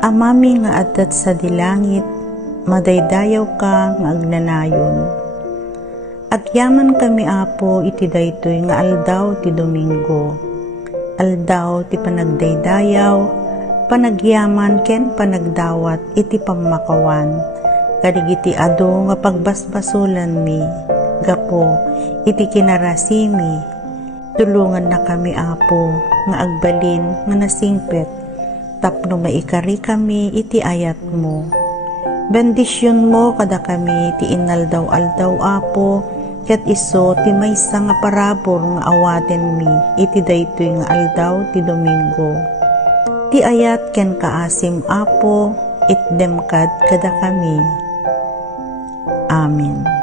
Amami nga adat sa dilangit, madaydayaw ka nga agnanayon. Agyaman kami Apo iti daytoy nga aldaw ti Domingo. Aldaw ti panagdaydayaw, panagyaman ken panagdawat iti pammakawan. Kadigiti adu nga pagbasbasulan mi, gapo iti kinarasimi. Tulungan na kami Apo nga agbalin nga nasingpet, tapno maikari kami iti ayat mo. Bendisyon mo kada kami ti inaldaw-aldaw Apo, ket iso ti maysa nga parabor nga awaten mi iti daytoy nga aldaw ti Domingo. Ti ayat ken kaasim Apo, itdemkad kada kami. Amen.